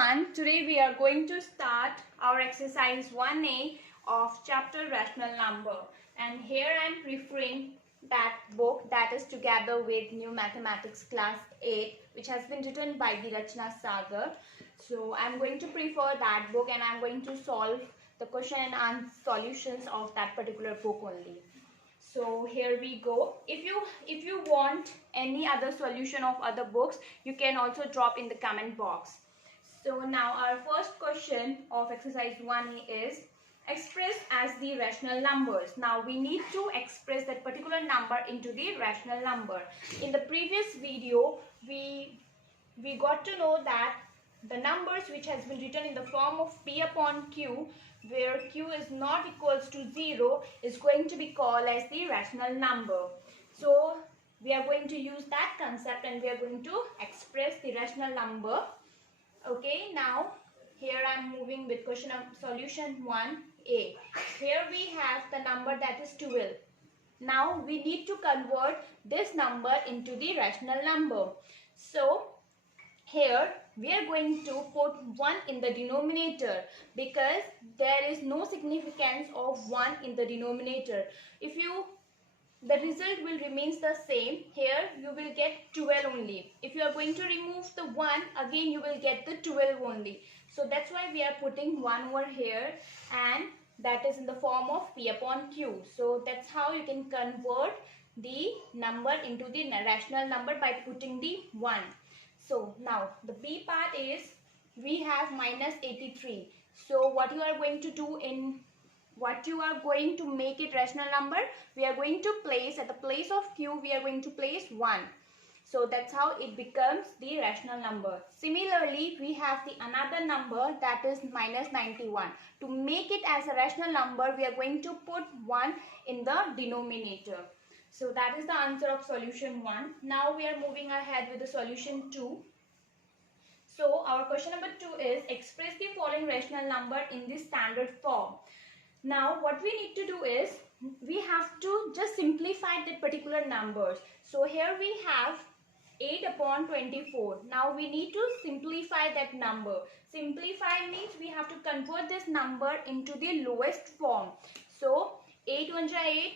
everyone. Today we are going to start our exercise 1A of chapter rational number, and here I am preferring that book, that is Together with New Mathematics class 8, which has been written by the Rachna Sagar. So I am going to prefer that book and I am going to solve the question and answer solutions of that particular book only. So here we go. If you want any other solution of other books, you can also drop in the comment box. So now our first question of exercise 1 is express as the rational numbers. Now we need to express that particular number into the rational number. In the previous video, we got to know that the numbers which has been written in the form of P upon Q, where Q is not equals to 0, is going to be called as the rational number. So we are going to use that concept and we are going to express the rational number. Okay, now here I am moving with question of solution 1A. Here we have the number that is 12. Now we need to convert this number into the rational number. So here we are going to put 1 in the denominator because there is no significance of 1 in the denominator. The result will remains the same. Here you will get 12 only. If you are going to remove the 1, again you will get the 12 only. So that's why we are putting 1 over here, and that is in the form of P upon Q. So that's how you can convert the number into the rational number by putting the 1. So now the B part is we have minus 83. So what you are going to do to make it rational number, we are going to place at the place of Q, we are going to place 1. So that's how it becomes the rational number. Similarly, we have the another number that is minus 91. To make it as a rational number, we are going to put 1 in the denominator. So that is the answer of solution 1. Now we are moving ahead with the solution 2. So our question number 2 is express the following rational number in the standard form. Now what we need to do is we have to just simplify that particular numbers. So here we have 8 upon 24. Now we need to simplify that number. Simplify means we have to convert this number into the lowest form. So 8 1 8,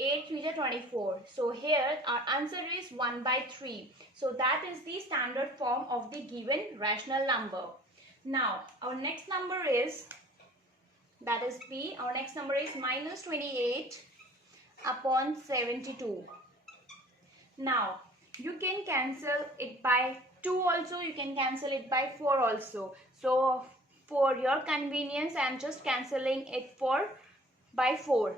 8 3 24. So here our answer is 1 by 3. So that is the standard form of the given rational number. Now our next number is, that is B. Our next number is minus 28 upon 72. Now you can cancel it by 2 also, you can cancel it by 4 also. So for your convenience I am just cancelling it by 4.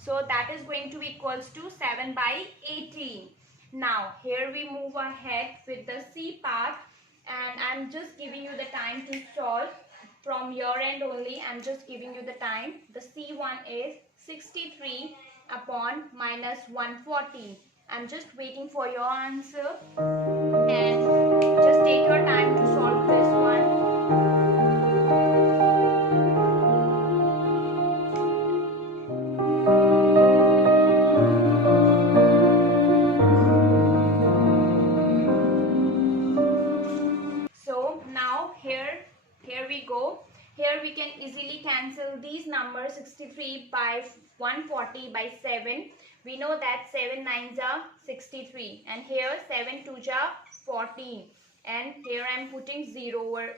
So that is going to be equals to 7 by 18. Now here we move ahead with the C part, and I am just giving you the time to solve from your end only. I am just giving you the time. The C1 is 63 upon minus 140. I am just waiting for your answer and just take your time to solve this one. Here we can easily cancel these numbers, 63 by 140 by 7. We know that 7 9s are 63, and here 7 2s are 14, and here I am putting 0 over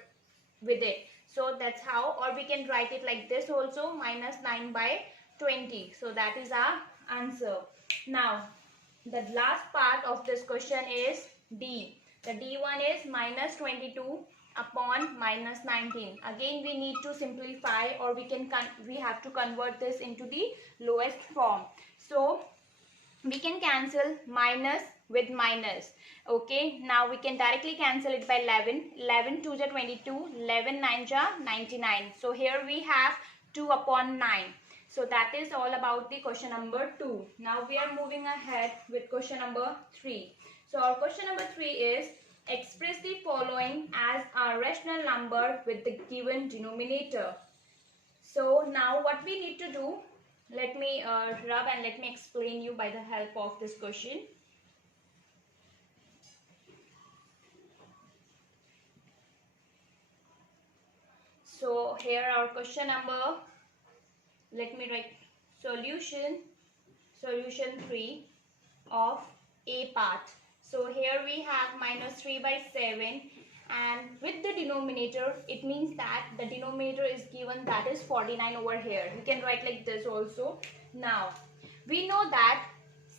with it. So that's how, or we can write it like this also, minus 9 by 20. So that is our answer. Now the last part of this question is D. The D1 is minus 22 upon minus 19. Again we need to simplify, or we have to convert this into the lowest form. So we can cancel minus with minus. Okay, now we can directly cancel it by 11. 11 2s are 22, 11 9s are 99. So here we have 2 upon 9. So that is all about the question number 2. Now we are moving ahead with question number 3. So our question number 3 is express the following as a rational number with the given denominator. So now what we need to do, let me rub and let me explain you by the help of this question. So here our question number, let me write solution 3 of A part. So here we have minus 3 by 7, and with the denominator it means that the denominator is given, that is 49 over here. You can write like this also. Now we know that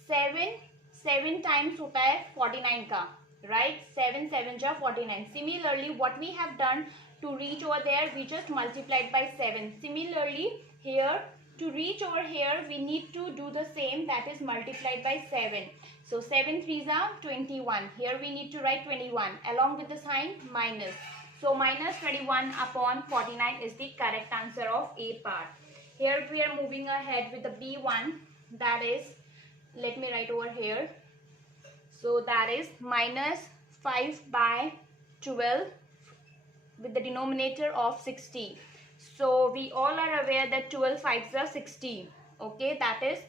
7 times hota hai 49 ka, right? 7 7 ja 49. Similarly, what we have done to reach over there, we just multiplied by 7. Similarly, here to reach over here, we need to do the same, that is multiplied by 7. So 7 3s are 21. Here we need to write 21 along with the sign minus. So minus 21 upon 49 is the correct answer of A part. Here we are moving ahead with the B one, that is, let me write over here. So that is minus 5 by 12 with the denominator of 60. So we all are aware that 12 5s are 60. Okay, that is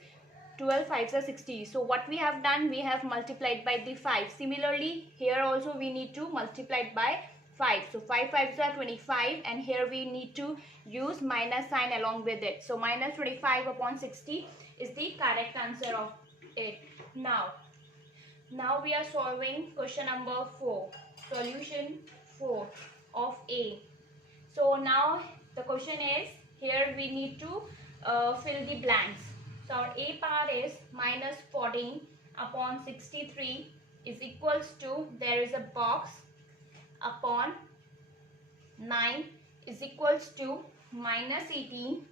12 5s are 60. So what we have done, we have multiplied by the 5. Similarly, here also we need to multiply it by 5. So 5 5s are 25, and here we need to use minus sign along with it. So minus 25 upon 60 is the correct answer of it. Now we are solving question number 4. Solution 4 of A. So now the question is, here we need to fill the blanks. So our A part is minus 14 upon 63 is equals to, there is a box, upon 9 is equals to minus 18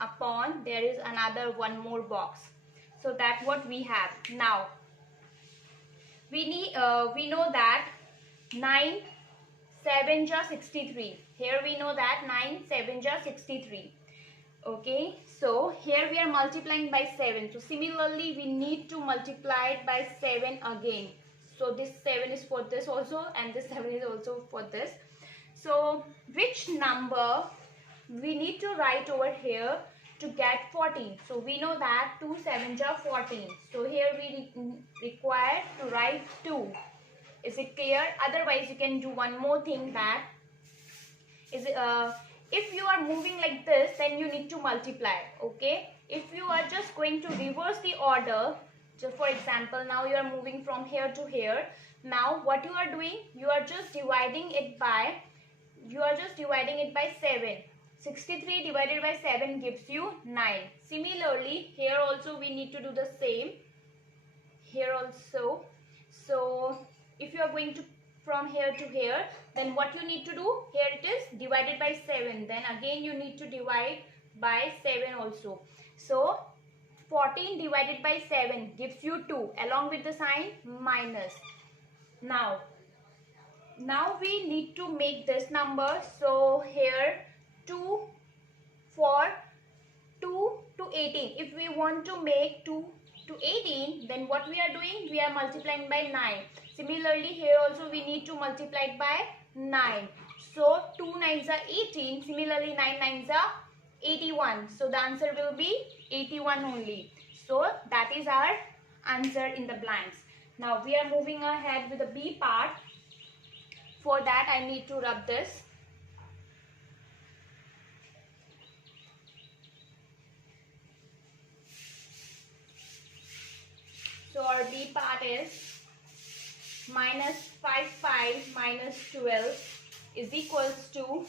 upon, there is another one more box. So that's what we have. Now we know that 9 7 ja 63. Here we know that 9 7 ja 63. Okay, so here we are multiplying by 7. So similarly, we need to multiply it by 7 again. So this 7 is for this also, and this 7 is also for this. So which number we need to write over here to get 14? So we know that 2 7 ja 14. So here we require to write 2. Is it clear? Otherwise, you can do one more thing, that is if you are moving like this, then you need to multiply. Okay, if you are just going to reverse the order, so for example, now you are moving from here to here. Now what you are doing, you are just dividing it by 7. 63 divided by 7 gives you 9. Similarly, here also we need to do the same. Here also. So if you are going to from here to here, then what you need to do, here it is divided by 7. Then again you need to divide by 7 also. So 14 divided by 7 gives you 2 along with the sign minus. Now we need to make this number. So here 2 for 2 to 18. If we want to make 2 to 18, then what we are doing, we are multiplying by 9. Similarly, here also we need to multiply it by 9. So 2 9s are 18. Similarly, 9 9s are 81. So the answer will be 81 only. So that is our answer in the blanks. Now we are moving ahead with the B part. For that, I need to rub this. So our B part is minus 5 5 minus 12 is equals to,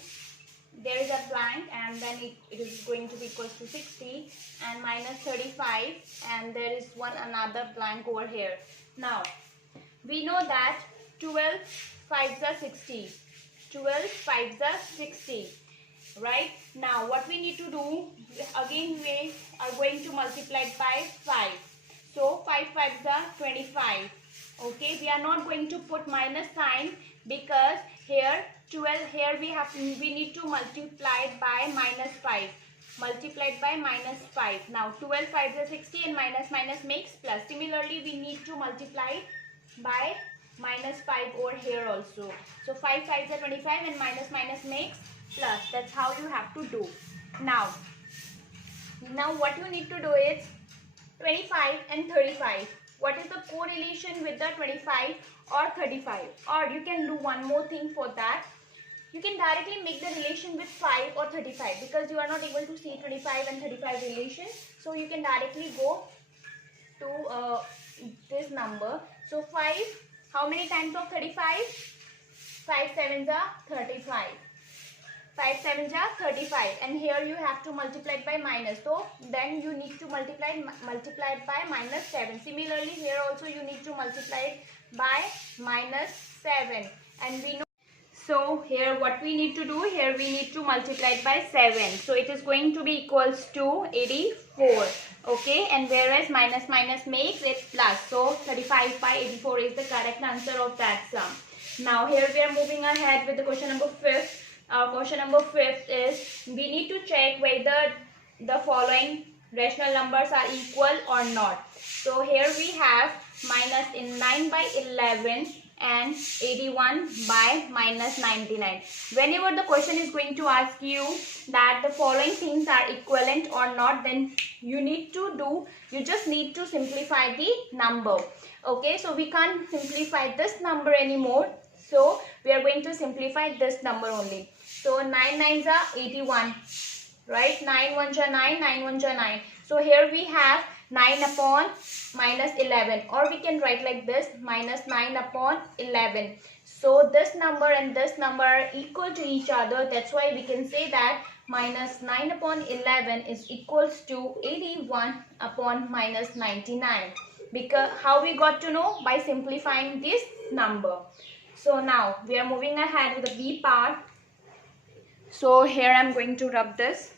there is a blank, and then it is going to be equals to 60, and minus 35, and there is another blank over here. Now we know that 12 5s are 60. 12 5s are 60. Right? Now what we need to do, again we are going to multiply it by 5. So 5 5s are 25. Okay, we are not going to put minus sign, because here 12, here we need to multiply it by minus 5. Multiplied by minus 5. Now 12 5s are 60, and minus minus makes plus. Similarly, we need to multiply by minus 5 over here also. So 5 5s are 25, and minus minus makes plus. That's how you have to do. Now what you need to do is 25 and 35. What is the correlation with the 25 or 35? Or you can do one more thing for that. You can directly make the relation with 5 or 35 because you are not able to see 25 and 35 relation. So you can directly go to this number. So 5, how many times of 35? 5 sevens are 35. 5 sevens are 35, and here you have to multiply it by minus. So then you need to multiply it by minus 7. Similarly, here also you need to multiply it by minus 7. And we know. So here what we need to do, here we need to multiply it by 7. So it is going to be equals to 84. Okay, and whereas minus minus makes it plus. So 35 by 84 is the correct answer of that sum. Now here we are moving ahead with the question number 5. Our question number 5 is we need to check whether the following rational numbers are equal or not. So here we have minus in 9 by 11 and 81 by minus 99. Whenever the question is going to ask you that the following things are equivalent or not, then you just need to simplify the number. Okay, so we can't simplify this number anymore. So we are going to simplify this number only. So 9 9s are 81, right? 9 1s are 9, 9 1s are 9. So here we have 9 upon minus 11, or we can write like this, minus 9 upon 11. So this number and this number are equal to each other. That's why we can say that minus 9 upon 11 is equals to 81 upon minus 99. Because how we got to know? By simplifying this number. So now we are moving ahead with the B part. So here I am going to rub this.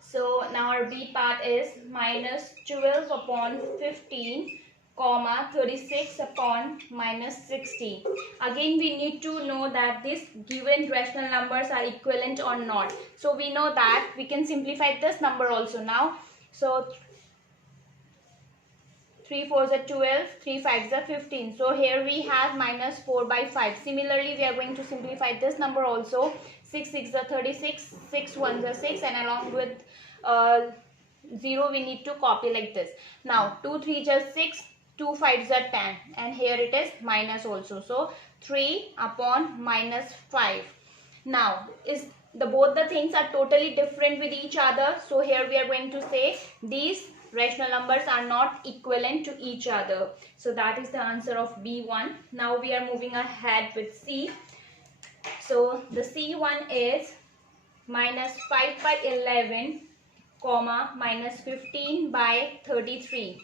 So now our B part is minus 12 upon 15, comma 36 upon minus 60. Again we need to know that these given rational numbers are equivalent or not. So we know that we can simplify this number also now. So 3 4s are 12, 3 5s are 15. So here we have minus 4 by 5. Similarly, we are going to simplify this number also. 6 6s are 36, 6 1s are 6, and along with 0 we need to copy like this. Now 2 3s are 6, 2 5s are 10, and here it is minus also. So 3 upon minus 5. Now both the things are totally different with each other. So here we are going to say these rational numbers are not equivalent to each other. So that is the answer of B1. Now we are moving ahead with C. So the C1 is minus 5 by 11, comma minus 15 by 33.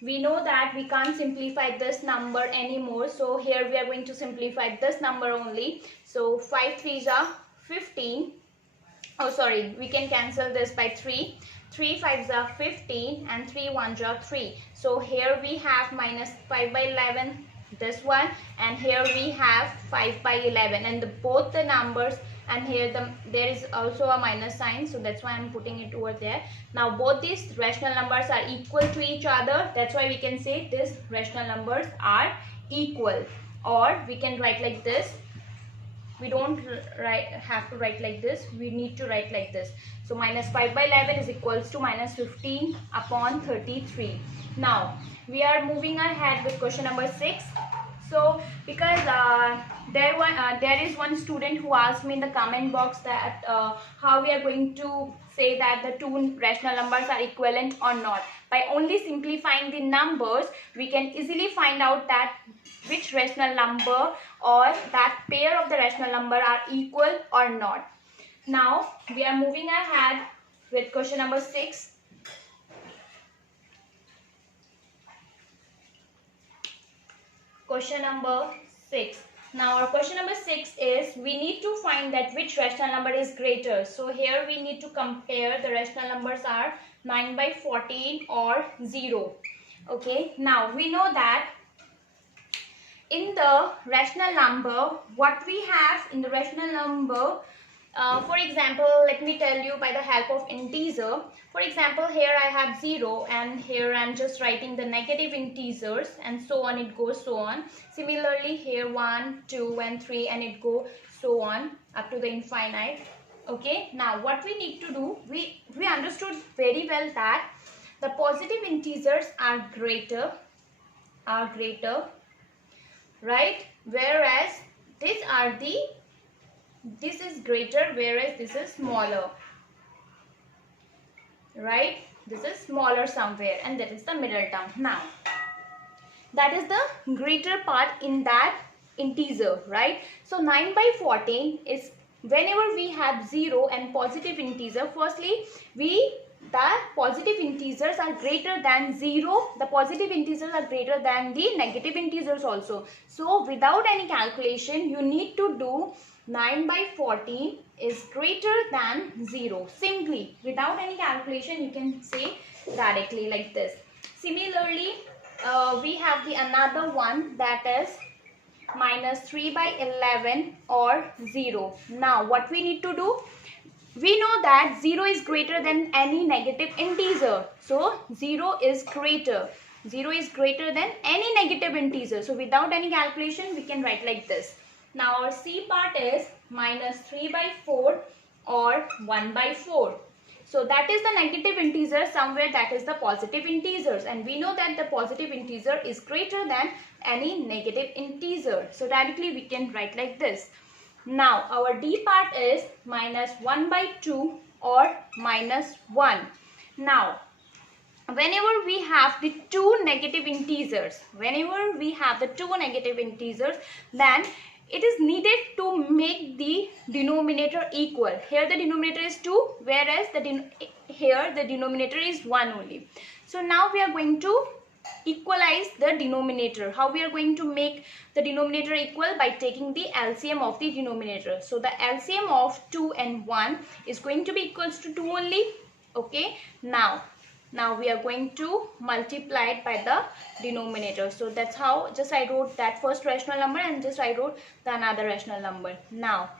We know that we can't simplify this number anymore. So here we are going to simplify this number only. So 5 3s are 15. Oh sorry, we can cancel this by 3. 3 5s are 15 and 3 1s are 3. So here we have minus 5 by 11, this one, and here we have 5 by 11, and both the numbers, and here there is also a minus sign, so that's why I'm putting it over there. Now both these rational numbers are equal to each other. That's why we can say these rational numbers are equal, or we can write like this. We don't have to write like this, we need to write like this. So minus 5 by 11 is equals to minus 15 upon 33. Now we are moving ahead with question number 6. So because there is one student who asked me in the comment box that how we are going to say that the two rational numbers are equivalent or not. By only simplifying the numbers, we can easily find out that which rational number or that pair of the rational number are equal or not. Now we are moving ahead with question number 6. Question number 6. Now our question number 6 is we need to find that which rational number is greater. So here we need to compare the rational numbers are 9 by 14 or 0. Okay, now we know that in the rational number, what we have in the rational number, For example, let me tell you by the help of integer. For example, here I have 0 and here I am just writing the negative integers and so on, it goes so on. Similarly, here 1, 2 and 3 and it goes so on up to the infinite. Okay, now what we need to do, we understood very well that the positive integers are greater, right? Whereas this is greater, whereas this is smaller, right? This is smaller somewhere and that is the middle term. Now that is the greater part in that integer, right? So 9 by 14 is whenever we have 0 and positive integer. Firstly, the positive integers are greater than 0. The positive integers are greater than the negative integers also. So without any calculation, you need to do 9 by 14 is greater than 0. Simply, without any calculation, you can say directly like this. Similarly, we have the another one, that is minus 3 by 11 or 0. Now, what we need to do? We know that 0 is greater than any negative integer. So, 0 is greater. 0 is greater than any negative integer. So, without any calculation, we can write like this. Now, our C part is minus 3 by 4 or 1 by 4. So, that is the negative integer, somewhere that is the positive integers. And we know that the positive integer is greater than any negative integer. So, directly we can write like this. Now, our D part is minus 1 by 2 or minus 1. Now, whenever we have the two negative integers, then it is needed to make the denominator equal. Here the denominator is 2, whereas here the denominator is 1 only. So now we are going to equalize the denominator. How we are going to make the denominator equal? By taking the LCM of the denominator. So the LCM of 2 and 1 is going to be equals to 2 only. Okay. Now we are going to multiply it by the denominator. So that's how just I wrote that first rational number and just I wrote the another rational number. Now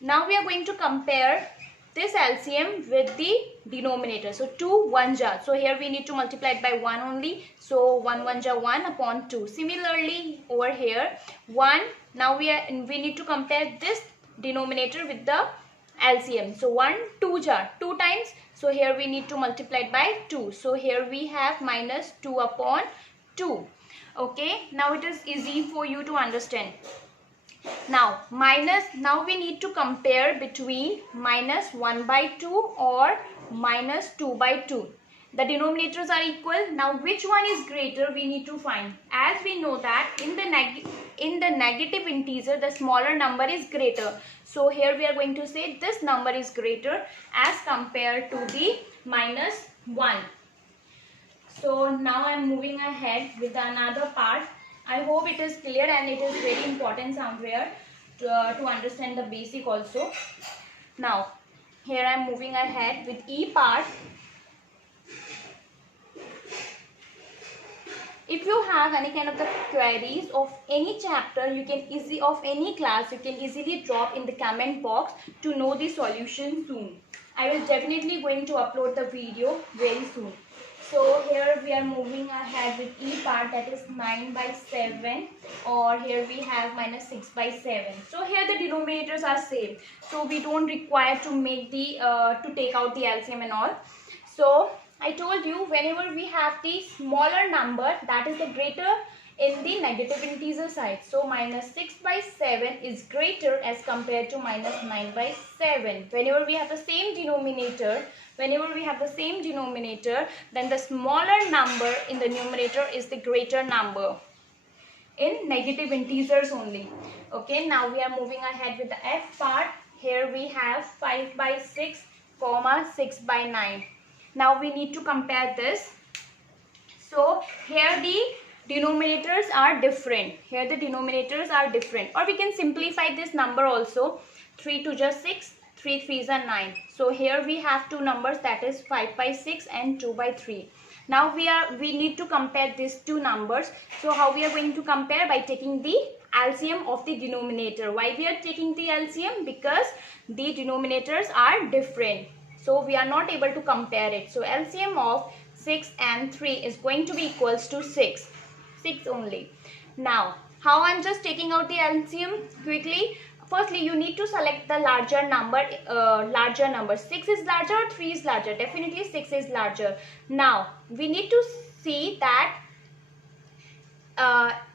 we are going to compare this LCM with the denominator. So 2 1 ja. So here we need to multiply it by 1 only. So 1 1 ja 1 upon 2. Similarly over here 1. Now we need to compare this denominator with the LCM. So 1 2 ja 2 times. So here we need to multiply it by 2. So here we have minus 2 upon 2. Okay. Now it is easy for you to understand. Now we need to compare between minus 1 by 2 or minus 2 by 2. The denominators are equal. Now which one is greater we need to find. As we know that in the negative integer the smaller number is greater. So here we are going to say this number is greater as compared to the minus 1. So now I am moving ahead with another part. I hope it is clear and it is very important somewhere to understand the basic also. Now, here I am moving ahead with E part. If you have any kind of the queries of any chapter, you can of any class, you can easily drop in the comment box to know the solution soon. I will definitely going to upload the video very soon. So here we are moving ahead with E part, that is 9 by 7, or here we have minus 6 by 7. So here the denominators are same. So we don't require to make the to take out the LCM and all. So I told you whenever we have the smaller number, that is the greater in the negative integer side. So minus 6 by 7 is greater as compared to minus 9 by 7. Whenever we have the same denominator, then the smaller number in the numerator is the greater number in negative integers only. Okay, now we are moving ahead with the F part. Here we have 5 by 6, 6 by 9. Now we need to compare this. So here the denominators are different. Or we can simplify this number also. 3 2 just 6, 3 3s are 9. So here we have two numbers, that is 5 by 6 and 2 by 3. Now we need to compare these two numbers. So how we are going to compare? By taking the LCM of the denominator. Why we are taking the LCM? Because the denominators are different. So we are not able to compare it. So LCM of 6 and 3 is going to be equals to 6. 6 only. Now, how I'm just taking out the LCM quickly. Firstly, you need to select the larger number. 6 is larger or 3 is larger? Definitely 6 is larger. Now, we need to see that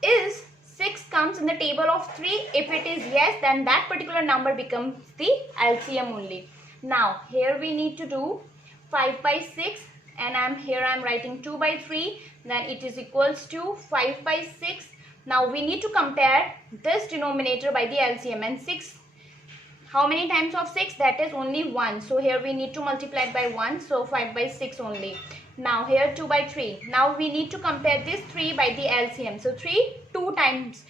is 6 comes in the table of 3. If it is yes, then that particular number becomes the LCM only. Now, here we need to do 5 by 6 and I'm writing 2 by 3. Then it is equals to 5 by 6. Now, we need to compare this denominator by the LCM, and 6, how many times of 6? That is only 1. So, here we need to multiply it by 1. So, 5 by 6 only. Now, here 2 by 3. Now, we need to compare this 3 by the LCM. So, 3, 2 times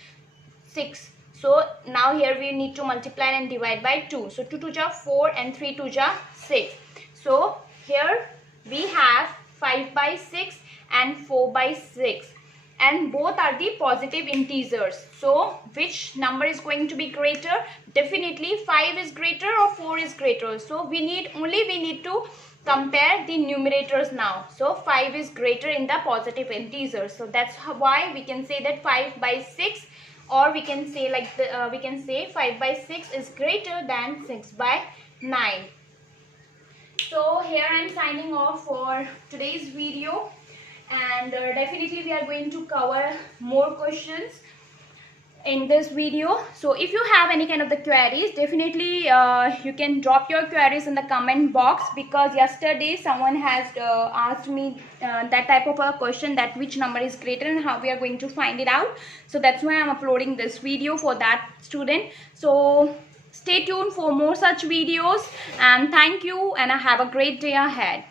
6. So, now here we need to multiply and divide by 2. So, 2 to ja 4 and 3 to ja 6. So, here we have 5 by 6 and 4 by 6. And both are the positive integers. So, which number is going to be greater? Definitely 5 is greater or 4 is greater. So, we need to compare the numerators now. So, 5 is greater in the positive integers. So, that's why we can say that 5 by 6, or we can say like we can say 5 by 6 is greater than 6 by 9. So, here I am signing off for today's video. And definitely we are going to cover more questions in this video. So if you have any kind of the queries, definitely you can drop your queries in the comment box, because yesterday someone has asked me that type of a question, that which number is greater and how we are going to find it out. So that's why I'm uploading this video for that student. So stay tuned for more such videos, and thank you, and have a great day ahead.